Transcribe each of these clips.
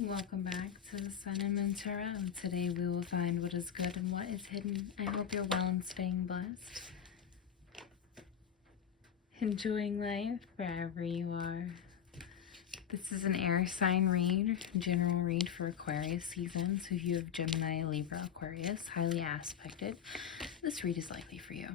Welcome back to the Sun and Moon Tarot. Today we will find what is good and what is hidden. I hope you're well and staying blessed. Enjoying life wherever you are. This is an air sign read, general read for Aquarius season. So if you have Gemini, Libra, Aquarius, highly aspected, this read is likely for you.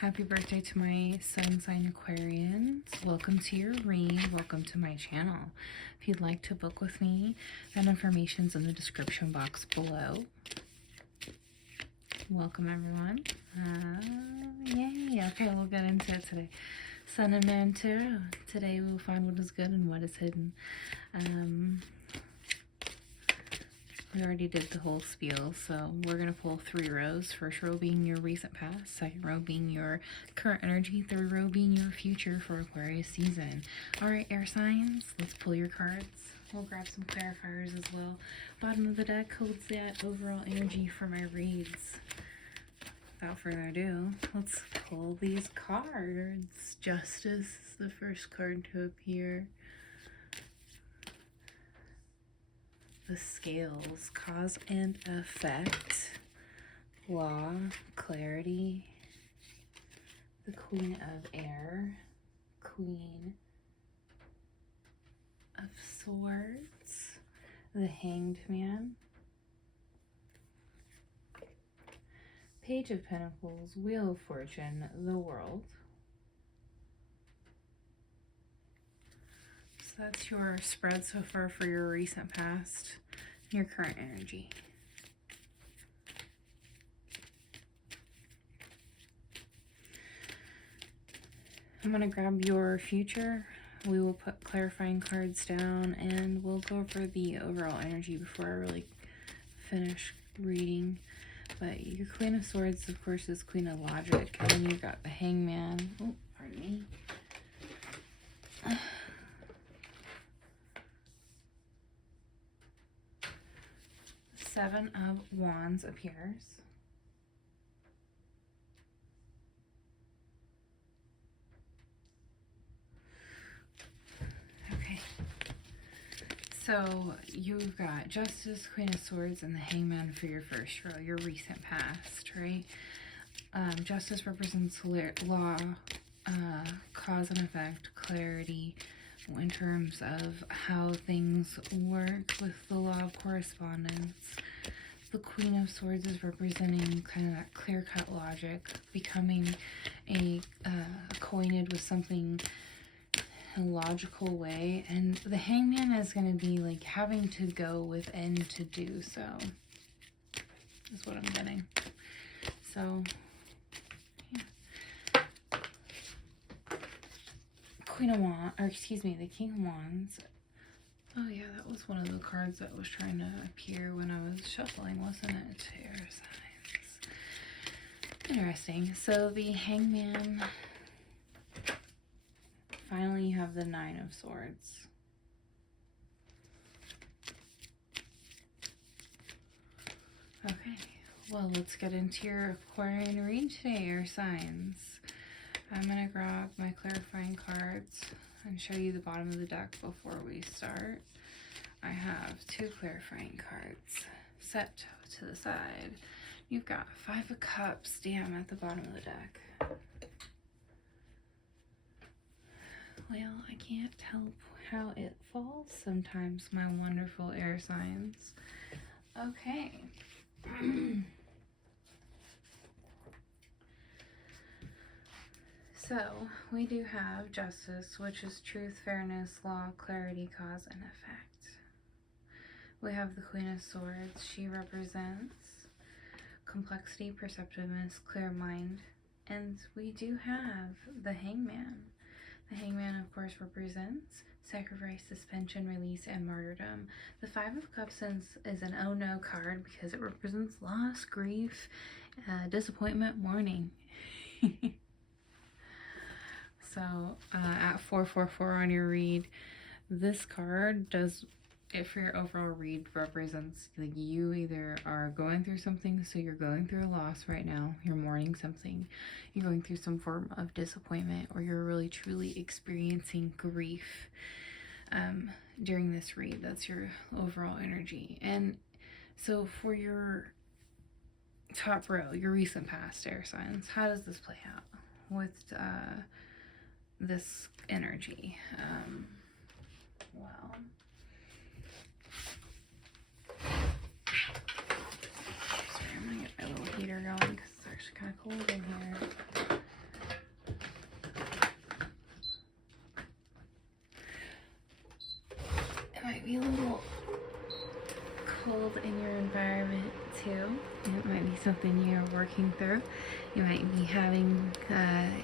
Happy birthday to my sun sign Aquarians. Welcome to your read. Welcome to my channel. If you'd like to book with me, that information's in the description box below. Welcome everyone. Yay. Okay, we'll get into it today. Sun and Moon Tarot. Today we will find what is good and what is hidden. We already did the whole spiel, so we're going to pull 3 rows. First row being your recent past, second row being your current energy, third row being your future for Aquarius season. Alright, air signs, let's pull your cards. We'll grab some clarifiers as well. Bottom of the deck holds that overall energy for my reads. Without further ado, let's pull these cards. Justice is the first card to appear. The scales, cause and effect, law, clarity, the Queen of Air, Queen of Swords, the Hanged Man, Page of Pentacles, Wheel of Fortune, the World. That's your spread so far for your recent past, your current energy. I'm going to grab your future. We will put clarifying cards down and we'll go over the overall energy before I really finish reading. But your Queen of Swords, of course, is Queen of Logic. And then you've got the Hangman. Oh, pardon me. Seven of Wands appears. Okay. So you've got Justice, Queen of Swords, and the Hangman for your first row, your recent past, right? Justice represents law, cause and effect, clarity, in terms of how things work with the law of correspondence. The Queen of Swords is representing kind of that clear-cut logic, becoming acquainted with something in a logical way, and the Hangman is going to be like having to go within to do so, is what I'm getting. So Queen of Wands, or excuse me, the King of Wands. Oh yeah, that was one of the cards that was trying to appear when I was shuffling, wasn't it? Air signs. Interesting. So the Hangman. Finally, you have the Nine of Swords. Okay, well, let's get into your Aquarian read today, air signs. I'm going to grab my clarifying cards and show you the bottom of the deck before we start. I have 2 clarifying cards set to the side. You've got 5 of Cups, damn, at the bottom of the deck. Well, I can't help how it falls sometimes, my wonderful air signs. Okay. So, we do have Justice, which is truth, fairness, law, clarity, cause, and effect. We have the Queen of Swords. She represents complexity, perceptiveness, clear mind. And we do have the Hangman. The Hangman, of course, represents sacrifice, suspension, release, and martyrdom. The 5 of Cups is an oh no card because it represents loss, grief, disappointment, mourning. So at 444 on your read, this card it for your overall read represents like you either are going through something, so you're going through a loss right now, you're mourning something, you're going through some form of disappointment, or you're really truly experiencing grief during this read. That's your overall energy. And so for your top row, your recent past air signs, how does this play out with this energy? Well, sorry, I'm gonna get my little heater going because it's actually kind of cold in here. It might be a little cold in your environment too. It might be something you're working through. You might be having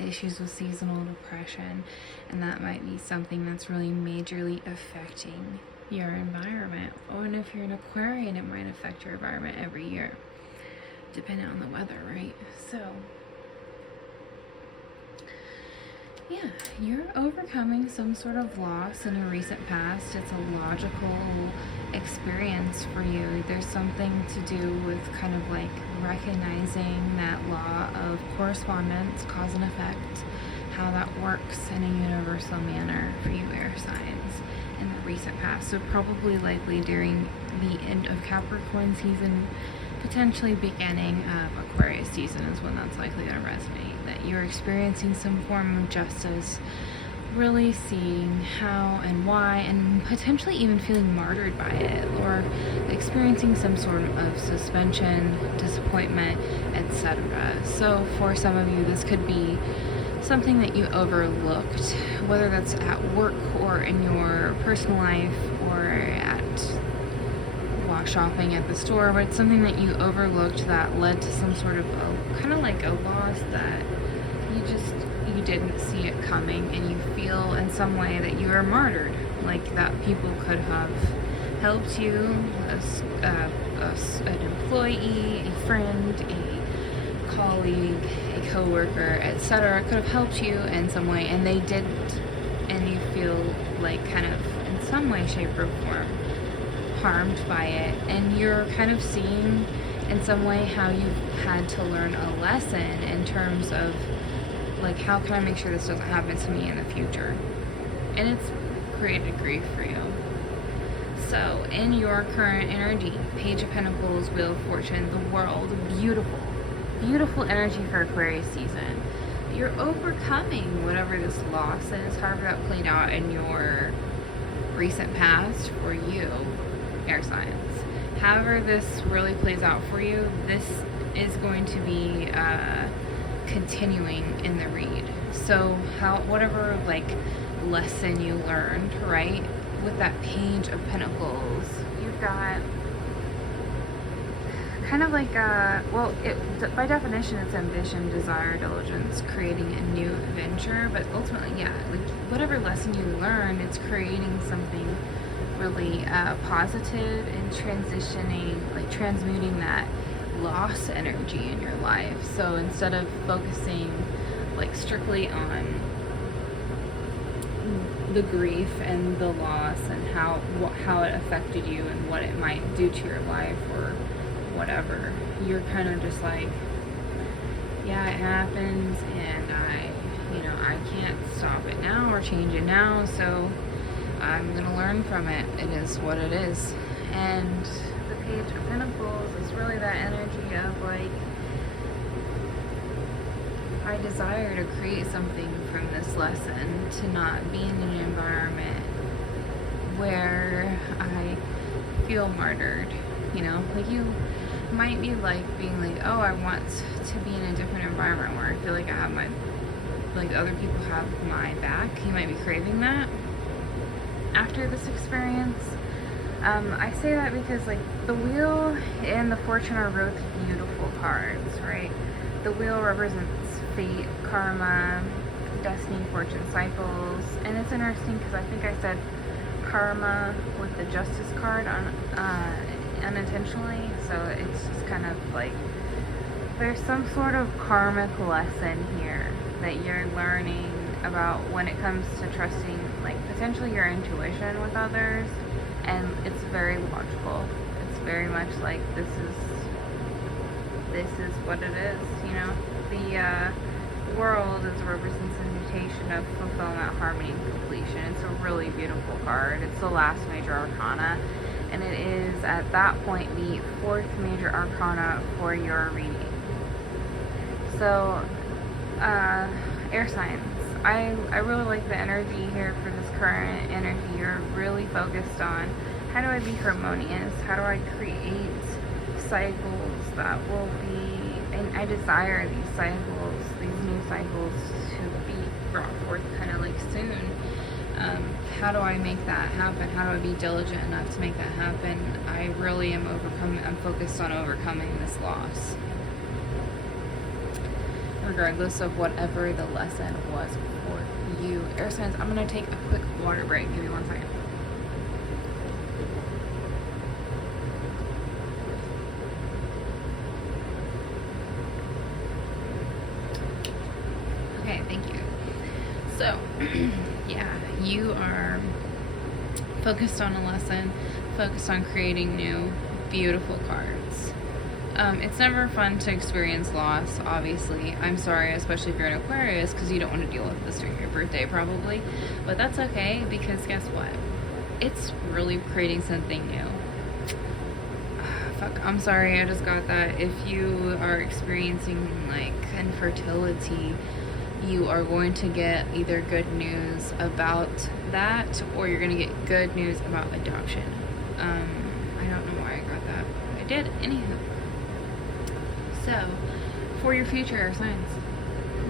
issues with seasonal depression, and that might be something that's really majorly affecting your environment. Or if you're an Aquarian, it might affect your environment every year, depending on the weather, right? So yeah, you're overcoming some sort of loss in a recent past. It's a logical experience for you. There's something to do with kind of like recognizing that law of correspondence, cause and effect, how that works in a universal manner for you air signs in the recent past. So probably likely during the end of Capricorn season, potentially beginning of Aquarius season is when that's likely going to resonate, that you're experiencing some form of justice, really seeing how and why, and potentially even feeling martyred by it, or experiencing some sort of suspension, disappointment, etc. So for some of you, this could be something that you overlooked, whether that's at work or in your personal life or at while shopping at the store, but it's something that you overlooked that led to some sort of kind of like a loss that you didn't see it coming, and you feel in some way that you are martyred, like that people could have helped you, an employee, a friend, a colleague, a co-worker, etc. could have helped you in some way, and they didn't, and you feel like kind of in some way, shape, or form harmed by it, and you're kind of seeing in some way how you've had to learn a lesson in terms of like, how can I make sure this doesn't happen to me in the future? And it's created grief for you. So in your current energy, Page of Pentacles, Wheel of Fortune, the World, beautiful, beautiful energy for Aquarius season. You're overcoming whatever this loss is, however that played out in your recent past for you, air signs. However this really plays out for you, this is going to be continuing in the read. So whatever like lesson you learned, right, with that Page of Pentacles, you've got kind of like by definition it's ambition, desire, diligence, creating a new adventure, but ultimately, yeah, like whatever lesson you learn, it's creating something really positive and transitioning, like transmuting that loss energy in your life. So instead of focusing like strictly on the grief and the loss and how it affected you and what it might do to your life or whatever, you're kind of just like, yeah, it happens, and I can't stop it now or change it now, so I'm gonna learn from it. It is what it is. And the Page of Pentacles is really that energy of like, I desire to create something from this lesson, to not be in an environment where I feel martyred, like you might be like being like, oh, I want to be in a different environment where I feel like I have other people have my back. You might be craving that after this experience. I say that because like the Wheel and the Fortune are both beautiful cards, right? The Wheel represents fate, karma, destiny, fortune, cycles, and it's interesting because I think I said karma with the Justice card unintentionally, so it's just kind of like there's some sort of karmic lesson here that you're learning about when it comes to trusting like potentially your intuition with others, and it's very logical. It's very much like this is what it is, you know. The world is a representation of fulfillment, harmony, and completion. It's a really beautiful card. It's the last major arcana, and it is at that point the 4th major arcana for your reading. So, air signs. I really like the energy here for this current energy. You're really focused on how do I be harmonious? How do I create cycles that will be, and I desire these cycles, these new cycles to be brought forth kind of like soon. How do I make that happen? How do I be diligent enough to make that happen? I really am I'm focused on overcoming this loss. Regardless of whatever the lesson was for you. Air signs, I'm going to take a quick water break. Give me 1 second. Okay, thank you. So, yeah, you are focused on a lesson, focused on creating new, beautiful cards. It's never fun to experience loss, obviously. I'm sorry, especially if you're an Aquarius, because you don't want to deal with this during your birthday, probably. But that's okay, because guess what? It's really creating something new. Fuck, I'm sorry, I just got that. If you are experiencing, like, infertility, you are going to get either good news about that, or you're going to get good news about adoption. I don't know why I got that. I did. Anywho. So, for your future signs,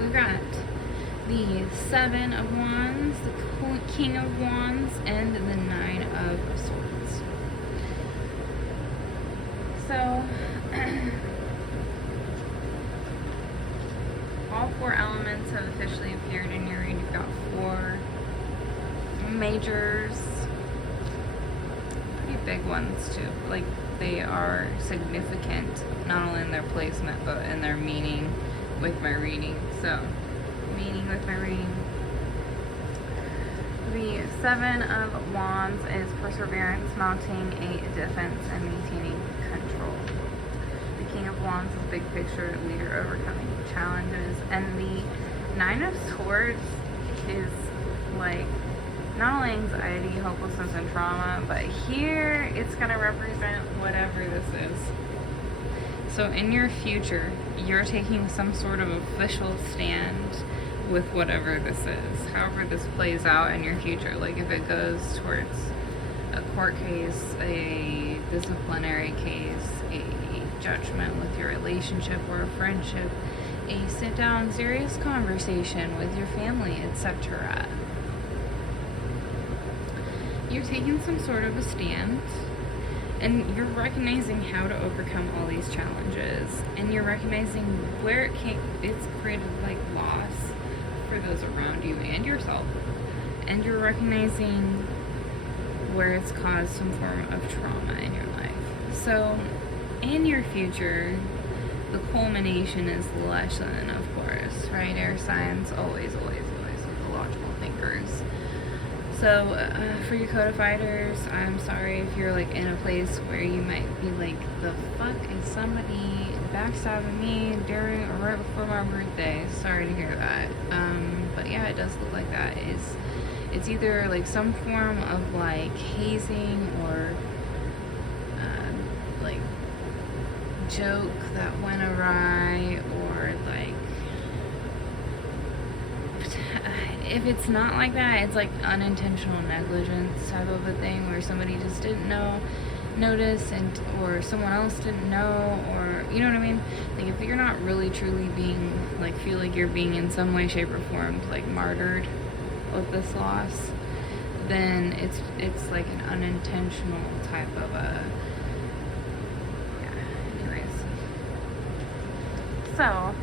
we've got the 7 of Wands, the King of Wands, and the 9 of Swords. So, all 4 elements have officially appeared in your reading. You've got 4 majors, pretty big ones too. Like, they are significant, not only in their placement, but in their meaning with my reading. So, meaning with my reading. The 7 of Wands is perseverance, mounting a defense, and maintaining control. The King of Wands is big picture, leader overcoming challenges. And the 9 of Swords is like, not only anxiety, hopelessness, and trauma, but here it's going to represent whatever this is. So in your future, you're taking some sort of official stand with whatever this is. However this plays out in your future, like if it goes towards a court case, a disciplinary case, a judgment with your relationship or a friendship, a sit-down serious conversation with your family, etc. You're taking some sort of a stand, and you're recognizing how to overcome all these challenges, and you're recognizing where it's created like loss for those around you and yourself, and you're recognizing where it's caused some form of trauma in your life. So in your future, the culmination is the lesson, of course, right? Air signs, always with the logical thinkers. So, for your codifighters, I'm sorry if you're like in a place where you might be like, the fuck is somebody backstabbing me during or right before my birthday? Sorry to hear that. But yeah, it does look like that. It's either like some form of like hazing or like joke that went awry, or like, if it's not like that, it's like unintentional negligence type of a thing where somebody just didn't notice, and or someone else didn't know, or you know what I mean? Like if you're not really truly being like, feel like you're being in some way, shape, or form like martyred with this loss, then it's like an unintentional type of a, yeah, anyways. So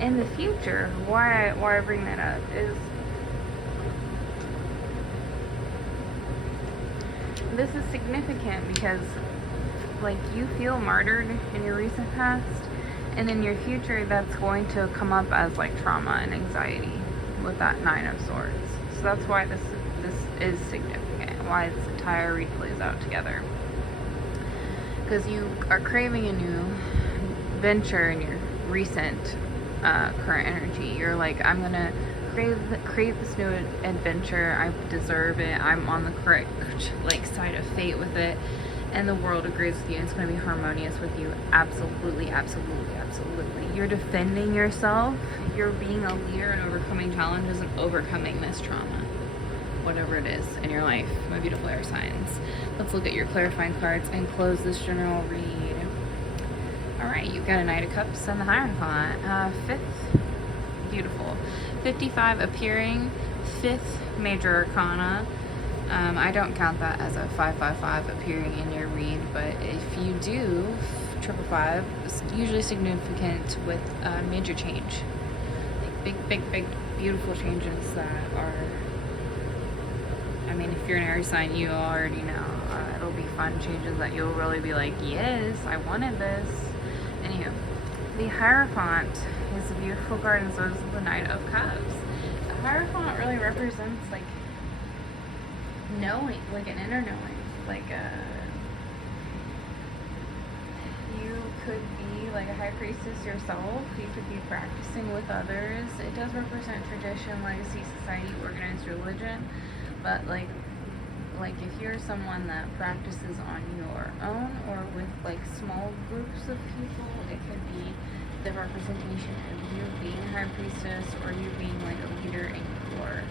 in the future, why I bring that up is this is significant because like you feel martyred in your recent past, and in your future that's going to come up as like trauma and anxiety with that 9 of Swords. So that's why this is significant. why this entire read plays out together. Because you are craving a new venture in your recent current energy. You're like, I'm gonna crave this new adventure. I deserve it. I'm on the correct side of fate with it, and the world agrees with you. And it's gonna be harmonious with you. Absolutely, absolutely, absolutely. You're defending yourself. You're being a leader and overcoming challenges and overcoming this trauma, whatever it is in your life, my beautiful air signs. Let's look at your clarifying cards and close this general read. All right, you've got a Knight of Cups and the Hierophant. Fifth, beautiful. 55 appearing, fifth major arcana. I don't count that as a 555 appearing in your read, but if you do, 555 is usually significant with major change. Like big, beautiful changes that are, I mean, if you're an Aries sign, you already know. It'll be fun changes that you'll really be like, yes, I wanted this. Anywho, the Hierophant is a beautiful card, and so is the Knight of Cups. The Hierophant really represents like knowing, like an inner knowing. Like you could be like a High Priestess yourself. You could be practicing with others. It does represent tradition, legacy, society, organized religion. But like if you're someone that practices on your own or with like small groups of people, it could be the representation of you being a High Priestess or you being like a leader in your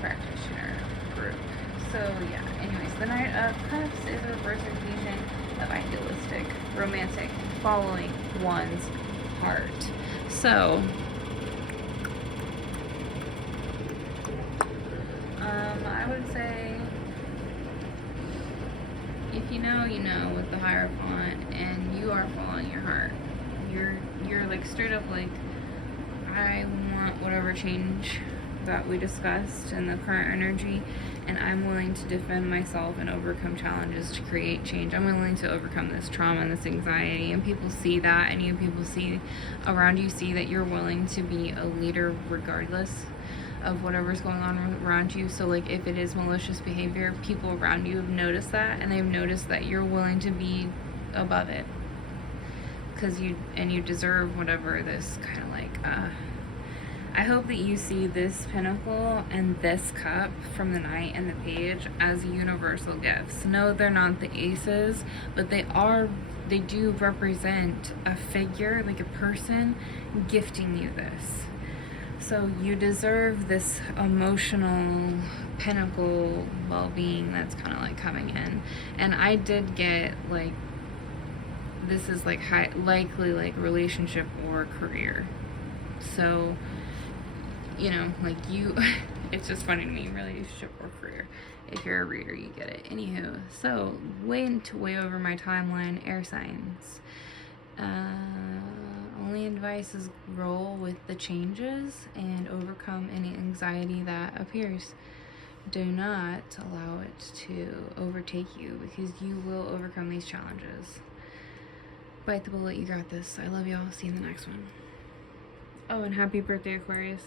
practitioner group. So yeah, anyways, the Knight of Cups is a representation of idealistic, romantic, following one's heart. So I would say, if you know, you know, with the Hierophant, and you are following your heart. You're like straight up like, I want whatever change that we discussed in the current energy, and I'm willing to defend myself and overcome challenges to create change. I'm willing to overcome this trauma and this anxiety, and people see that, and you people see around you, see that you're willing to be a leader regardless of whatever's going on around you. So like if it is malicious behavior, people around you have noticed that, and they've noticed that you're willing to be above it, because you deserve whatever this kind of like I hope that you see this pentacle and this cup from the Knight and the Page as universal gifts. No, they're not the aces, but they do represent a figure, like a person gifting you this. So you deserve this emotional pinnacle well-being that's kind of like coming in. And I did get like, this is like likely like relationship or career. So, you know, like you, it's just funny to me, relationship or career. If you're a reader, you get it. Anywho, so way over my timeline, air signs. Only advice is roll with the changes and overcome any anxiety that appears. Do not allow it to overtake you, because you will overcome these challenges. Bite the bullet, you got this. I love y'all. See you in the next one. Oh, and happy birthday, Aquarius.